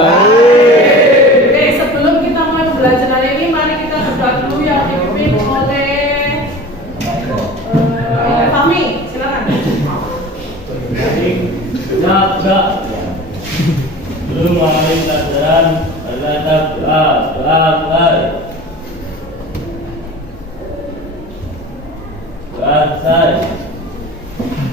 Baik. Oke, sebelum kita mulai pembelajaran hari ini, mari kita berdoa dulu yang dipimpin oleh Fahmi. Silakan. Enggak. Belum mulai pelajaran, ada doa.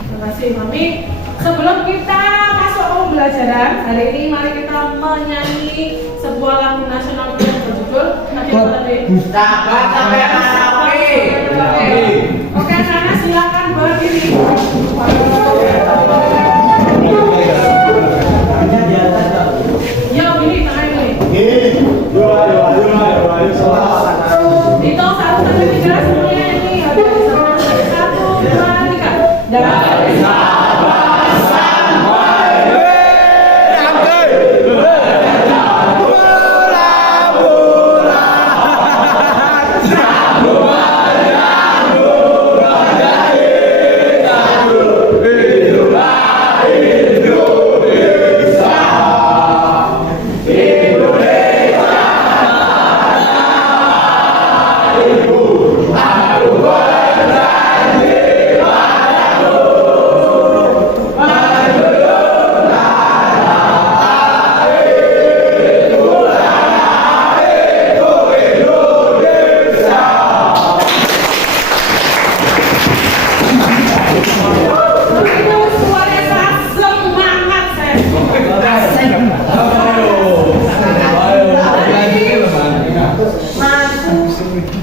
Terima kasih, Mami. Sebelum kita masuk ke pembelajaran hari ini, mari kita menyanyi sebuah lagu nasional yang berjudul Sahabat sampai Nabi. Oke, anak-anak silakan berdiri. Yo, ini tangan ini. Hitung 1 sampai 3 semuanya ini. Ada 1, 2, 3. Dari Sabang sampai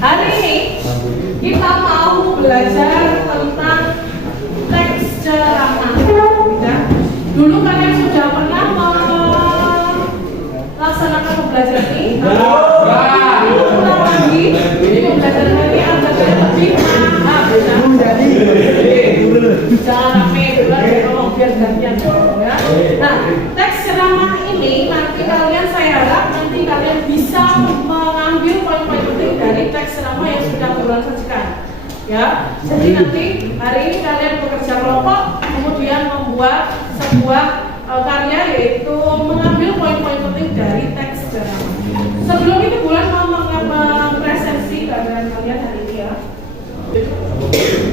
hari ini kita mau belajar tentang teks ceramah. Ya. Dulu kalian sudah pernah melaksanakan pembelajaran ini? Ulang lagi. Jadi pembelajaran ini agar kalian lebih paham. Jangan rame, tolong biar gantian ya. Nah, teks ceramah ini nanti kalian, saya harap nanti kalian bisa mengambil poin-poin penting dari teks ceramah yang sudah bulan sajikan. Ya, jadi nanti hari ini kalian bekerja kelompok, kemudian membuat sebuah karya yaitu mengambil poin-poin penting dari teks ceramah. Sebelum itu bulan mau mempresentasi keadaan kalian hari ini ya.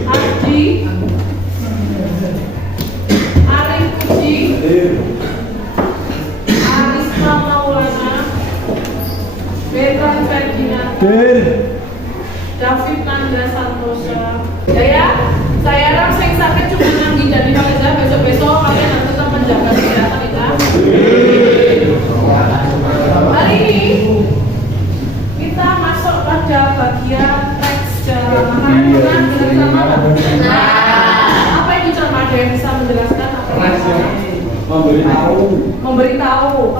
Ardi, Arif Puji, Arisma Maulana, Betran Ferdinand, David Nandra Santosa. Ya, saya harap yang sakit cuma nanggi jadi aja. Besok-besok kalian harus tetap menjaga kesehatan ya. Hari ini kita masuk pada bagian teks ceramah. Kalian pernah dengar ceramah nggak? Apa itu ceramah? Ada yang bisa menjelaskan apa itu? Memberitahu.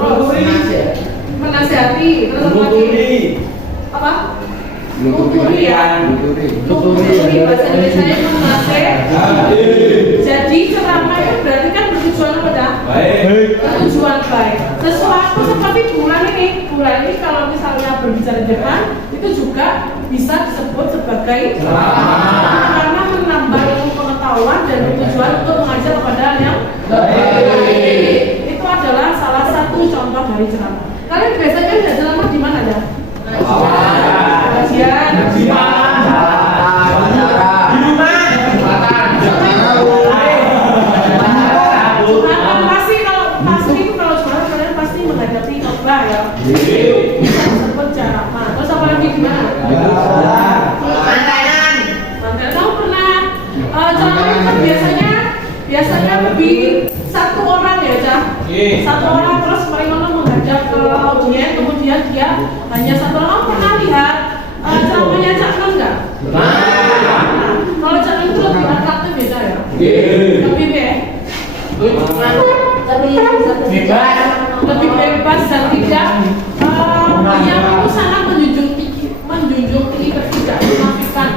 Menasihati. Terus apa lagi? Apa? Nuturi ya. Nuturi bahasa Indonesianya menasihati. Jadi ceramah itu berarti kan bertujuan apa dah? Baik. Bertujuan baik. Sesuatu seperti bulan ini kalau misalnya berbicara di depan itu juga bisa disebut sebagai ceramah karena menambah ilmu pengetahuan dan bertujuan untuk mengajar kepada yang baik. Itu adalah salah satu contoh dari ceramah. Kalian biasanya ada ceramah di mana ya? Kajian. Pasti menghadapi khotbah ya. Bisa disebut ceramah. Terus apa lagi gimana? Mantenan. Kamu pernah ceramah itu kan biasanya lebih satu orang ya, Cah? Satu orang terus mereka menghadap ke audien, kemudian dia hanya satu orang. Kamu pernah lihat ceramahnya Cak Nun nggak? Kalau Cak Nun itu lebih atraktif ya, Cak ya? Lebih lebih bebas dan tidak yang sangat menjunjung tinggi tidak menafikan.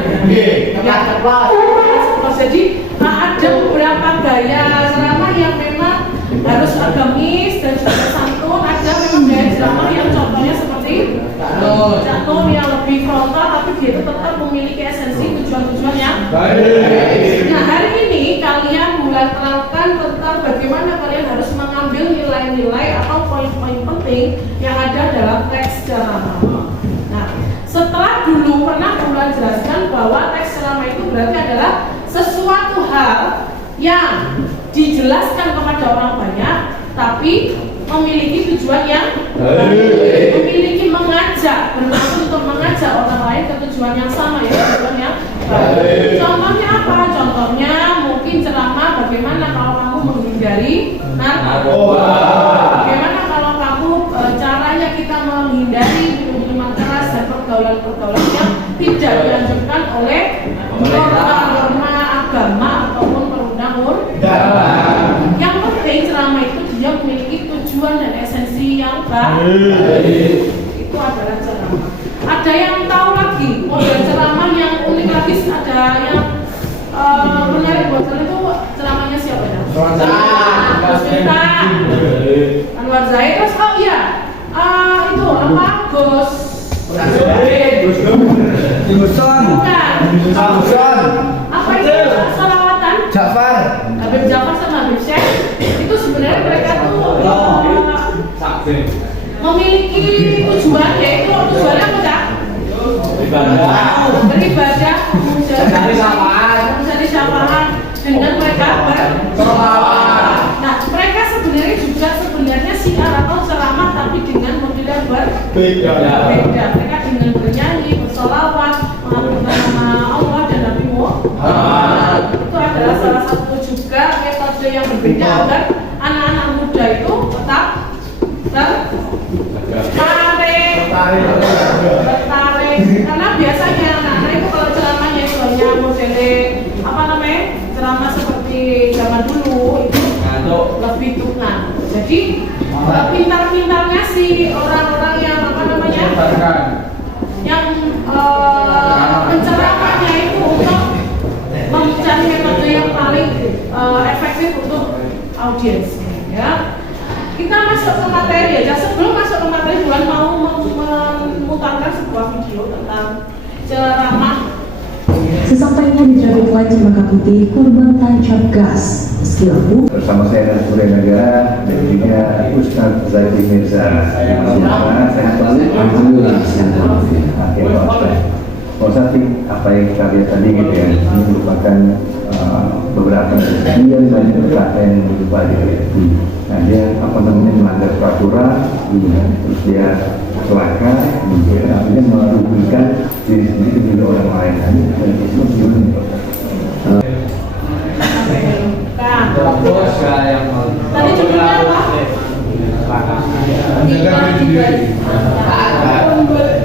Jadi ada beberapa gaya ceramah yang memang harus agamis dan juga santun. Ada memang gaya ceramah yang contohnya seperti Cak Nun yang lebih frontal, tapi dia itu tetap memiliki esensi tujuan-tujuan yang baik. Nah, hari ini kalian mulai terangkan tentang bagaimana kalian harus mengambil nilai-nilai atau poin poin-poin penting yang ada dalam teks ceramah. Nah, setelah dulu pernah Bulan jelaskan bahwa teks ceramah itu berarti adalah sesuatu hal yang dijelaskan kepada orang banyak, tapi memiliki tujuan yang memiliki mengajak, bermaksud untuk mengajak orang lain ke tujuan yang sama, ya, tujuan yang baik. Contohnya apa? Contohnya mungkin ceramah bagaimana kalau kamu menghindari narkoba, bagaimana kalau kamu caranya kita menghindari minuman keras dan pergaulan-pergaulan yang tidak dianjurkan oleh norma agama ataupun perundang-undangan. Yang penting ceramah itu dia memiliki tujuan dan esensi yang baik. Itu adalah ceramah. Ada yang tahu lagi model ceramah yang unik lagi, ada yang menarik buat kalian itu ceramahnya siapa ya? Anwar Zaid. Terus oh iya, itu apa? Gus apa itu salawatan? Jafar. Habib Jafar sama Habib Syekh itu sebenarnya mereka tuh memiliki tujuan, yaitu tujuannya apa Cak? Beribadah, mencari syafaat dengan mereka bersolawat. Nah, mereka sebenarnya siar atau ceramah tapi dengan model yang berbeda. Mereka dengan bernyanyi, bersolawat, mengagungkan nama Allah dan Nabi Muhammad. Itu adalah salah satu juga metode yang berbeda agar anak-anak muda itu tetap tertarik. Karena biasanya anak-anak itu kalau ceramahnya itu hanya model apa namanya, ceramah seperti zaman dulu itu lebih tunggal. Jadi pintar-pintar ngasih orang-orang yang apa namanya, yang penceramahnya itu untuk mencari metode yang paling efektif untuk audiens, ya. Kita masuk ke materi aja. Sebelum masuk ke materi, Bulan mau memutarkan sebuah video tentang ceramah. Sesampainya di traffic light Cempaka Putih, korban tancap gas. Meski lampu bersama saya dan Surya Negara dan juga Ustadz Zaidi Mirza. Semoga sehat selalu. Alhamdulillah sehat. Akhir Ustadz, apa yang kita lihat tadi gitu ya, ini merupakan beberapa dia banyak berkata yang menjadi nah dia apa namanya melanggar peraturan, terus dia celaka, artinya merugikan diri sendiri dan juga orang lain, dan itu gimana? Tadi judulnya apa?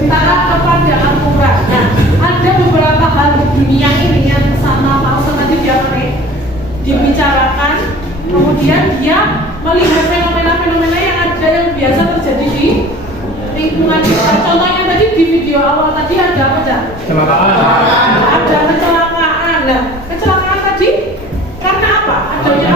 Taat kepada aturan. Nah, ada beberapa hal di dunia ini yang sama Pak Ustaz tadi dibicarakan, kemudian dia melihat fenomena-fenomena yang ada yang biasa terjadi di lingkungan kita. Contohnya tadi di video awal tadi ada apa Cak? Ada kecelakaan. Nah, kecelakaan tadi karena apa? Adanya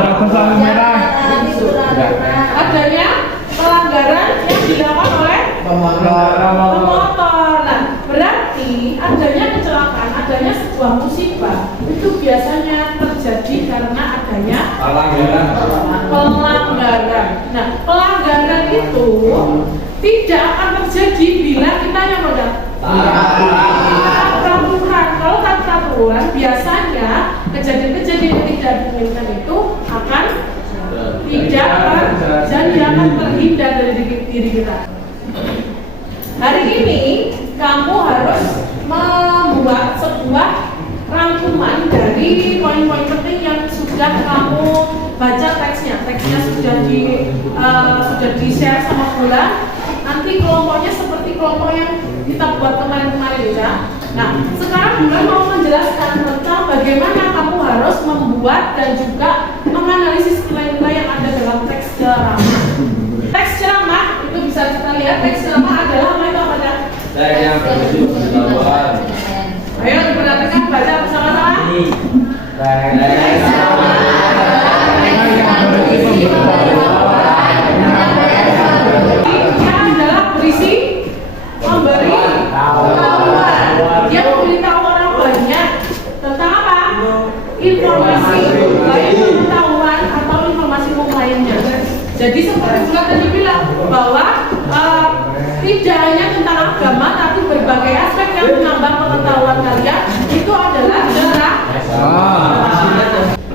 pelanggaran yang dilakukan oleh pemotor. Nah, berarti adanya kecelakaan, adanya sebuah musibah itu biasanya terjadi karena adanya pelanggaran. Nah, pelanggaran itu tidak akan terjadi bila kita yang taat peraturan. Kalau taat peraturan, biasanya kejadian-kejadian yang tidak diinginkan itu akan tidak terjadi, akan terhindar dari diri kita. Hari ini kamu harus membuat sebuah rangkuman dari poin-poin penting yang sudah kamu baca teksnya. Teksnya sudah di-share sama Bulan. Nanti kelompoknya seperti kelompok yang kita buat kemarin-kemarin ya. Nah, sekarang Bulan mau menjelaskan tentang bagaimana kamu harus membuat dan juga menganalisis nilai-nilai yang ada dalam teks ceramah. Teks ceramah itu bisa kita lihat, teks ceramah adalah apa itu apa ya? Ayo diperhatikan, baca bersama-sama. Berisi memberi pengetahuan. Dia memberitahu orang banyak tentang apa? Informasi, baik pengetahuan atau informasi umum lainnya. Jadi seperti Bulan tadi bilang bahwa tidak hanya tentang agama, tapi berbagai aspek yang menambah pengetahuan kalian itu adalah darah.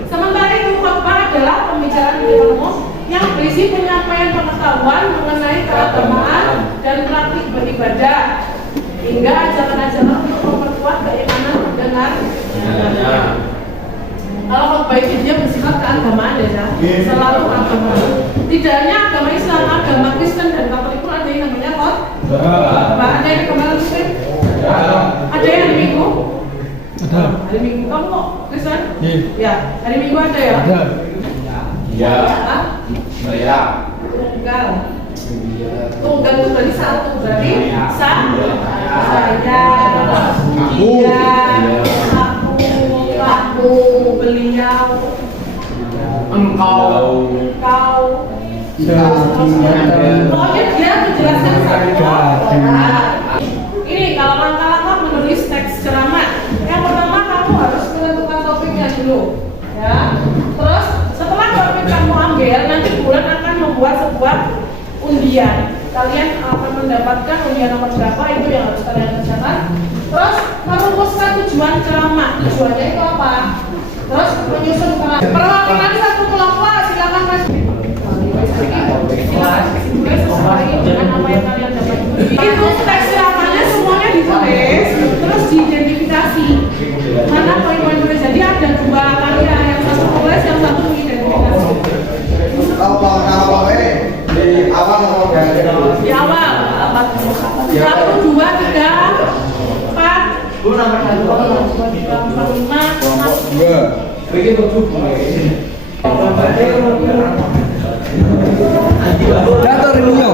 Sementara itu khotbah adalah pembicaraan di umum yang berisi penyampaian pengetahuan mengenai keagamaan dan praktik beribadah hingga ajaran-ajaran untuk memperkuat keimanan pendengar. Kalau khotbah itu dia bersifat keagamaan ya, selalu agama. Tidak hanya agama Islam, agama Kristen dan Katolik pun ada yang namanya khotbah. Ada yang kemarin Muslim? Ada yang hari Minggu? Ada. Hari Minggu kamu kok Kristen? Ya. Hari Minggu ada ya? Ada. Iya. Saya. Tunggal. Tunggal itu berarti satu, berarti saya, dia, aku, beliau, engkau. Pokoknya dia menjelaskan satu orang. Ini kalau langkah-langkah menulis teks ceramah. Yang pertama kamu harus menentukan topiknya dulu, ya. Terus setelah topik kamu ambil, nanti Bulan akan membuat sebuah undian. Kalian akan mendapatkan undian nomor berapa itu yang harus kalian kerjakan. Terus merumuskan tujuan ceramah. Tujuannya itu apa? Terus menyusun perwakilan satu kelompok. Silakan Mas. Silakan sesuai dengan apa yang kalian dapat. Itu teks ceramahnya semuanya ditulis, terus diidentifikasi. Mana poin-poin tulis. Jadi ada dua karya, yang satu tulis, yang satu mengidentifikasi. Di awal mau Di awal, 1, 2, 3, 4, 5, 6. Begitu cukup. Jatuh rindunya.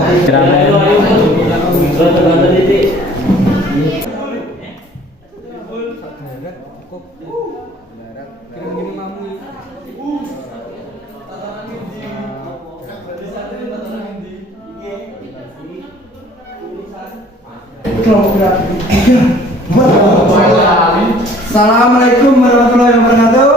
Assalamualaikum warahmatullahi wabarakatuh.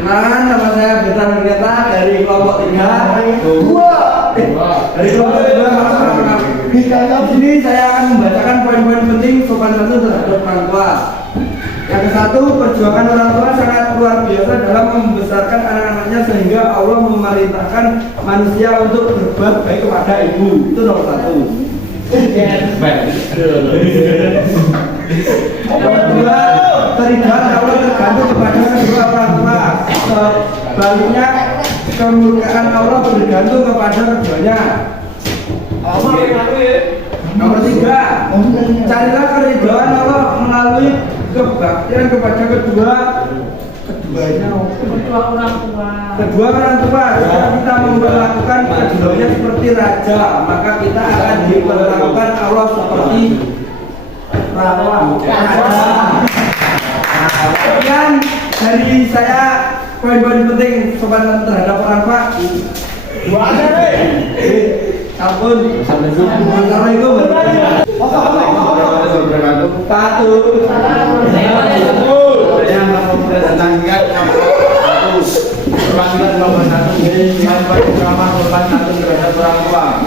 Kenalan, nama saya Bertrand Nurgeta dari kelompok 3. Dari kelompok 2. Di sini saya akan membacakan poin-poin penting sopan santun terhadap orang tua. Yang satu, perjuangan orang tua sangat luar biasa dalam membesarkan anak-anaknya sehingga Allah memerintahkan manusia untuk berbuat baik kepada ibu. Itu nomor 1. Nomor 2, keridhaan Allah tergantung kepada kedua orang tua. Sebaliknya, kemurkaan Allah bergantung kepada keduanya. Nomor 3, carilah keridhaan Allah melalui kebaktian kepada kedua orang tua. Jika kita memperlakukan keduanya seperti raja, maka kita akan diperlakukan Allah seperti raja. Sekian dari saya poin-poin penting sopan terhadap orang tua. Ampun. Assalamualaikum warahmatullahi wabarakatuh. Perwakilan nomor 1 menyampaikan ceramah sopan santun terhadap orang tua.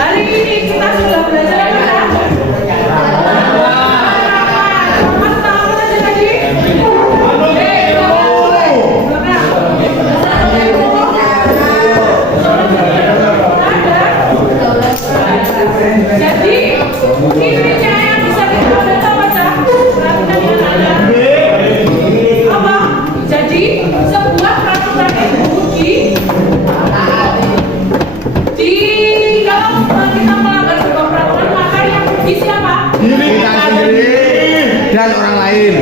Hari ini kita sudah belajar apa? Jadi, intinya yang bisa kita baca baca apa? Jadi, sebuah peraturan itu kalau kita melanggar sebuah peraturan, maka yang rugi siapa? Diri kita sendiri dan orang lain.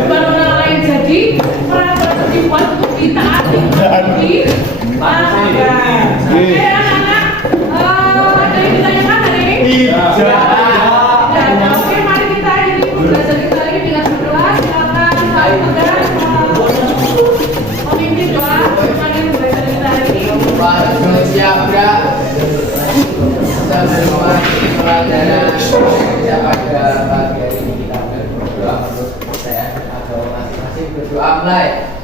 Bukan orang lain. Jadi, peraturan itu dibuat untuk ditaati, dilanggar. Oke, anak-anak, ada yang ditanyakan hari ini? Tidak. Oke, mari kita ini belajar kita ini dengan berdoa. Silakan saling tegar. Memimpin doa. Bagaimana belajar kita hari ini? Siap, pelajaran bisa pada pagi hari ini kita berdoa menurut kepercayaan agama masing-masing. Berdoa mulai.